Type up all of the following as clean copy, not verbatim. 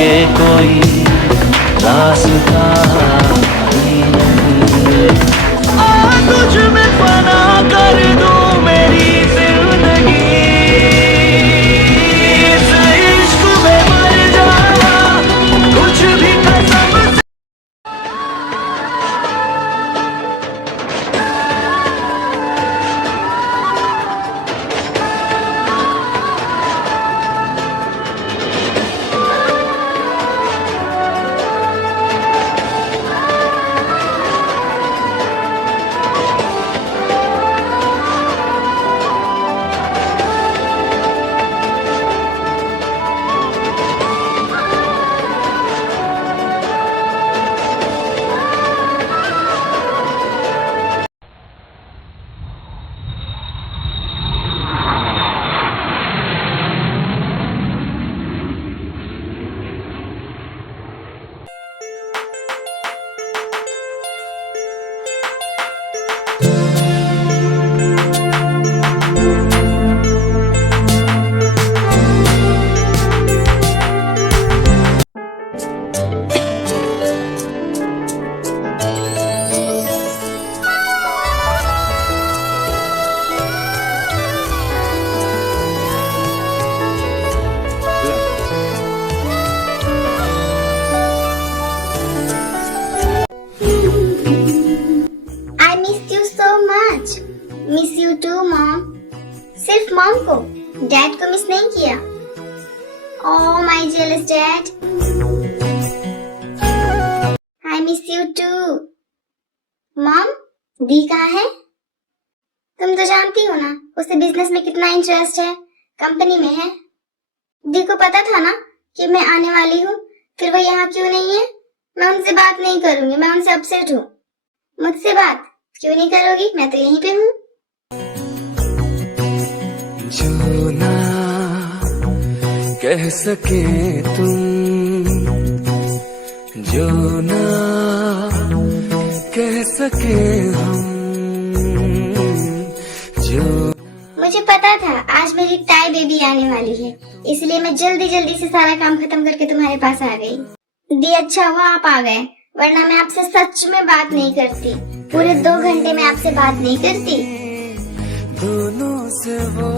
के कोई रास्ता नहीं। तुझ में फना कर दूं मेरी जिंदगी, इस इश्क में मर जाना कुछ भी कसम से। Miss you too mom. सिर्फ मॉम को, डैड को मिस नहीं किया? Oh my jealous dad, I miss you too. Mom, दी कहाँ है? तुम तो जानती हो ना उसे बिजनेस में कितना इंटरेस्ट है, कंपनी में है। दी को पता था ना कि मैं आने वाली हूँ, फिर वो यहाँ क्यों नहीं है? मैं उनसे बात नहीं करूंगी, मैं उनसे अपसेट हूँ। मुझसे बात क्यों नहीं करोगी? मैं तो यहीं पे हूँ। जो ना कह सके तुम, जो ना कह सके हम, जो। मुझे पता था आज मेरी टाई बेबी आने वाली है, इसलिए मैं जल्दी जल्दी से सारा काम खत्म करके तुम्हारे पास आ गई। दी अच्छा हुआ आप आ गए, वरना मैं आपसे सच में बात नहीं करती। पूरे 2 घंटे में आपसे बात नहीं करती। दोनों से वो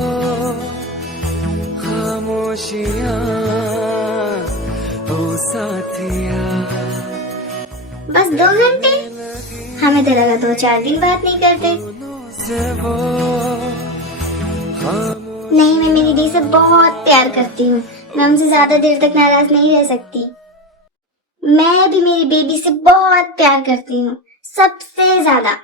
खामोशियां ओ साथिया। बस 2 घंटे? हमें तो लगा 2-4 दिन बात नहीं करते। नहीं, मैं मेरी दी से बहुत प्यार करती हूँ, मैं उनसे ज्यादा देर तक नाराज नहीं रह सकती। मैं भी मेरी बेबी से बहुत प्यार करती हूँ, सबसे ज्यादा।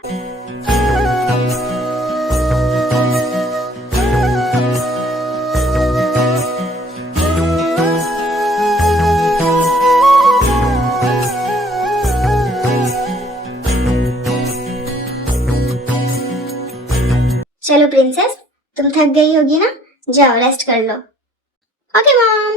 चलो प्रिंसेस, तुम थक गई होगी ना, जाओ रेस्ट कर लो। Okay mom.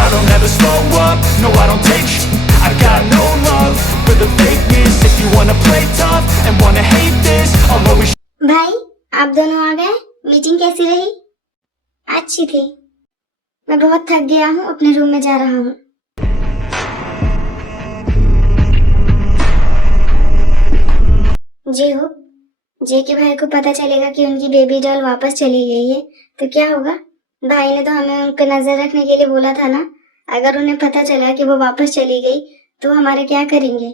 I don't ever slow up, no I don't take sh**. I got no love for the fakeness. If you wanna play tough and wanna hate this, I'll always. भाई, आप दोनों आ गए? Meeting कैसी रही? अच्छी थी। मैं बहुत थक गया हूँ, अपने रूम में जा रहा हूँ। जी हो, जे के भाई को पता चलेगा कि उनकी बेबी डॉल वापस चली गई है तो क्या होगा? भाई ने तो हमें उन पर नजर रखने के लिए बोला था ना। अगर उन्हें पता चला कि वो वापस चली गई तो हमारे क्या करेंगे?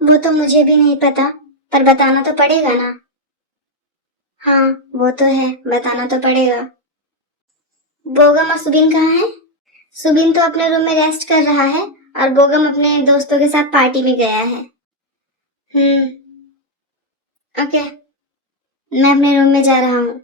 वो तो मुझे भी नहीं पता, पर बताना तो पड़ेगा ना। हाँ वो तो है, बताना तो पड़ेगा। बोगम और सुबिन कहाँ है? सुबिन तो अपने रूम में रेस्ट कर रहा है और बोगम अपने दोस्तों के साथ पार्टी में गया है। ओके, मैं अपने रूम में जा रहा हूँ।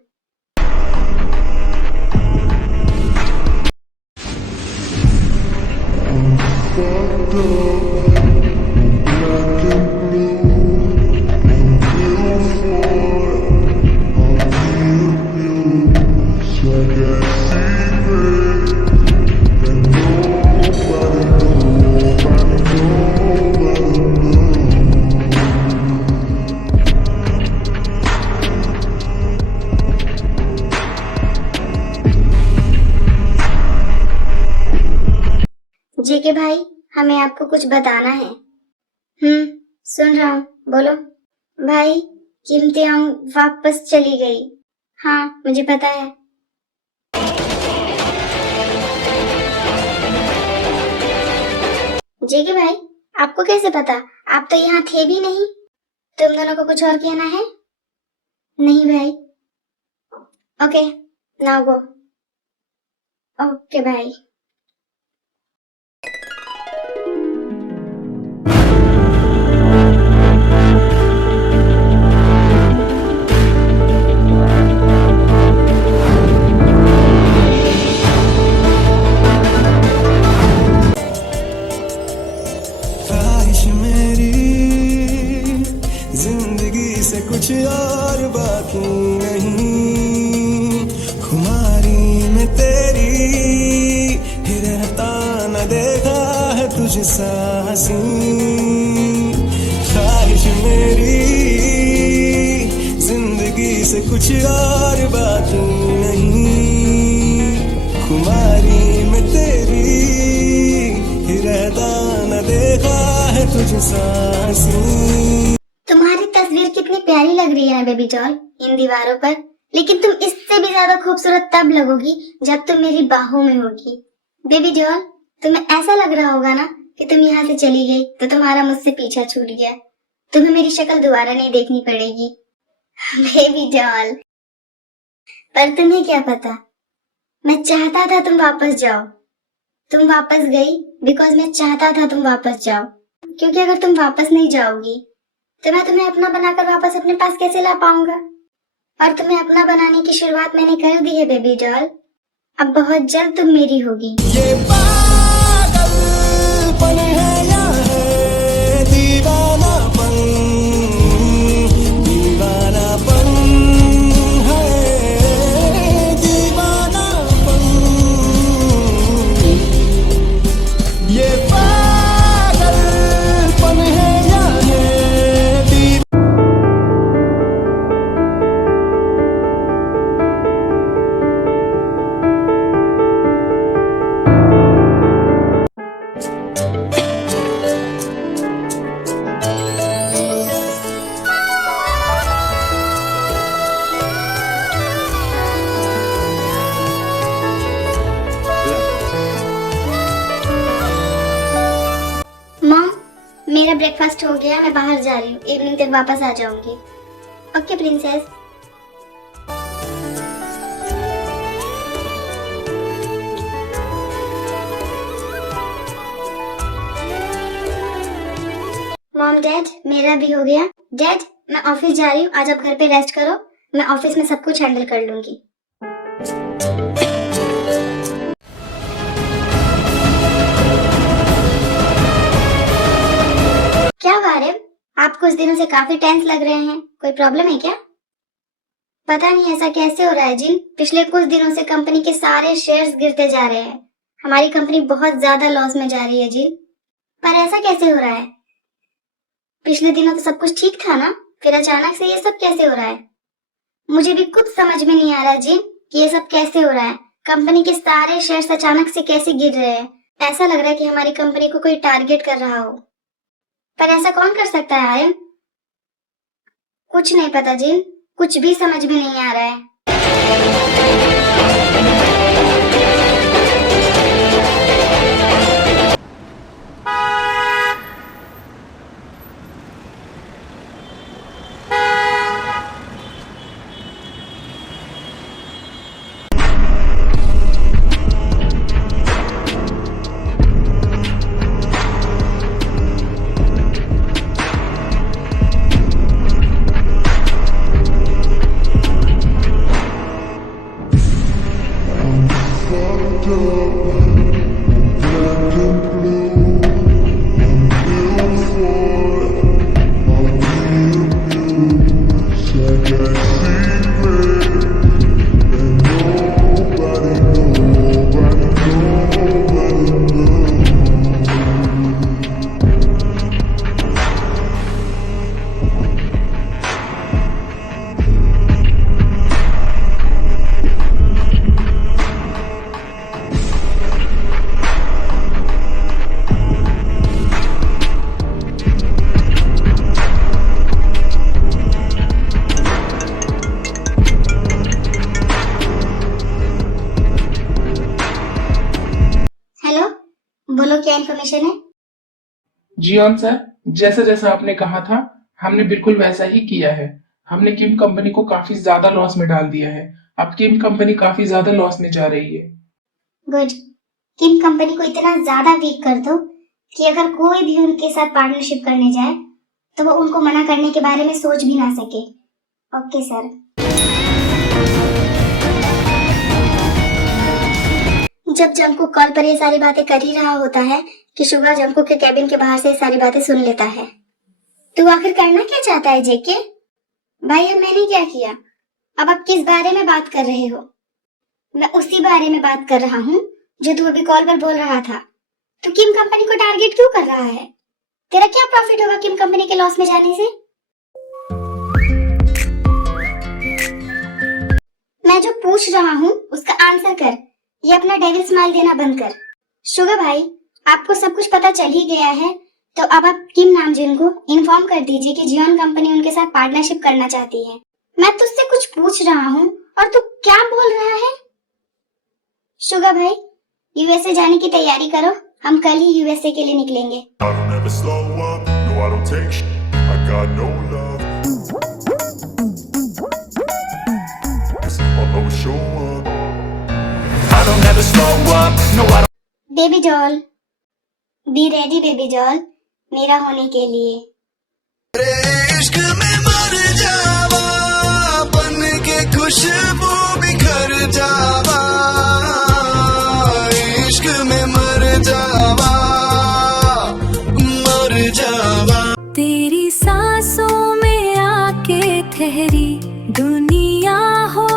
जेके भाई, हमें आपको कुछ बताना है। सुन रहा हूँ, बोलो। भाई, कीमती वापस चली गई। हाँ, मुझे पता है। जेके भाई, आपको कैसे पता? आप तो यहाँ थे भी नहीं। तुम दोनों को कुछ और कहना है? नहीं भाई। Okay, now go. ओके भाई। ख्वाहिश मेरी जिंदगी से कुछ और बाकी नहीं, खुमारी में तेरी ही रहता न देखा है तुझसा हंसी। ख्वाहिश मेरी जिंदगी से कुछ और बाकी नहीं, खुमारी में तेरी ही रहता न देखा है तुझसा हंसी। तुम्हारी तस्वीर कितनी प्यारी लग रही है ना बेबी डॉल, इन दीवारों पर। लेकिन तुम इससे भी ज्यादा खूबसूरत तब लगोगी जब तुम मेरी बाहों में होगी। बेबी डॉल, तुम्हें ऐसा लग रहा होगा ना कि तुम यहाँ से चली गई तो तुम्हारा मुझसे पीछा छूट गया। तुम्हें मेरी शक्ल दोबारा नहीं देखनी पड़ेगी बेबी डॉल। पर तुम्हें क्या पता, मैं चाहता था तुम वापस जाओ। तुम वापस गई बिकॉज मैं चाहता था तुम वापस जाओ। क्योंकि अगर तुम वापस नहीं जाओगी तो मैं तुम्हें अपना बनाकर वापस अपने पास कैसे ला पाऊंगा। और तुम्हें अपना बनाने की शुरुआत मैंने कर दी है बेबी डॉल। अब बहुत जल्द तुम मेरी होगी। ये पागलपन है या है दीवानापन, दीवानापन है दीवानापन। ये पागलपन है या है मॉम, मेरा ब्रेकफास्ट हो गया, मैं बाहर जा रही हूँ। इवनिंग तक वापस आ जाऊंगी। Okay princess. मॉम डैड, मेरा भी हो गया। डैड, मैं ऑफिस जा रही हूँ, आज आप घर पे रेस्ट करो। मैं ऑफिस में सब कुछ हैंडल कर लूंगी। क्या वारिब, आप कुछ दिनों से काफी टेंस लग रहे हैं। कोई प्रॉब्लम है क्या? पता नहीं ऐसा कैसे हो रहा है जिन। पिछले कुछ दिनों से कंपनी के सारे शेयर्स गिरते जा रहे हैं। हमारी कंपनी बहुत ज्यादा लॉस में जा रही है जिन। पर ऐसा कैसे हो रहा है? पिछले दिनों तो सब कुछ ठीक था ना, फिर अचानक से ये सब कैसे हो रहा है? मुझे भी कुछ समझ में नहीं आ रहा जिन कि ये सब कैसे हो रहा है। कंपनी के सारे शेयर्स अचानक से कैसे गिर रहे हैं। ऐसा लग रहा है कि हमारी कंपनी को कोई टारगेट कर रहा हो। पर ऐसा कौन कर सकता है आर्यन? कुछ नहीं पता जिन, कुछ भी समझ में नहीं आ रहा है। बोलो क्या इन्फॉर्मेशन है। जियोन सर, जैसा जैसा आपने कहा था हमने बिल्कुल वैसा ही किया है। हमने किम कंपनी को काफी ज्यादा लॉस में डाल दिया है। अब किम कंपनी काफी ज्यादा लॉस में जा रही है। गुड। किम कंपनी को इतना ज्यादा वीक कर दो कि अगर कोई भी उनके साथ पार्टनरशिप करने जाए तो वो उनको मना करने के बारे में सोच भी ना सके। Okay sir. जब जंकू कॉल पर ये सारी बातें कर ही रहा होता है कि शुगा जंकू के कैबिन के बाहर से ये सारी बातें सुन लेता है। तू आखिर करना क्या चाहता है जेके? भाई अब मैंने क्या किया? अब आप किस बारे में बात कर रहे हो? मैं उसी बारे में बात कर रहा हूँ जो तू अभी कॉल पर बोल रहा था। तू किम कंपनी को टारगेट क्यों कर रहा है? तेरा क्या प्रॉफिट होगा किम कंपनी के लॉस में जाने से? मैं जो पूछ रहा हूँ उसका आंसर कर। ये अपना डेविल स्माइल देना बंद कर। शुगर भाई, आपको सब कुछ पता चल ही गया है तो अब आप किम नामजुन को इन्फॉर्म कर दीजिए कि जियोन कंपनी उनके साथ पार्टनरशिप करना चाहती है। मैं तुझसे कुछ पूछ रहा हूँ और तू क्या बोल रहा है? शुगर भाई, यूएसए जाने की तैयारी करो, हम कल ही यूएसए के लिए निकलेंगे। I don't ever slow up, no I don't take shit, I got no love. I'll always show up. I don't ever slow up, no I don't. Baby doll, be ready baby doll, मेरा होने के लिए। इश्क में मर जावा, बन के खुशबू बिखर जावा, इश्क में मर जावा, मर जावा। तेरी सांसों में आके ठहरी दुनिया हो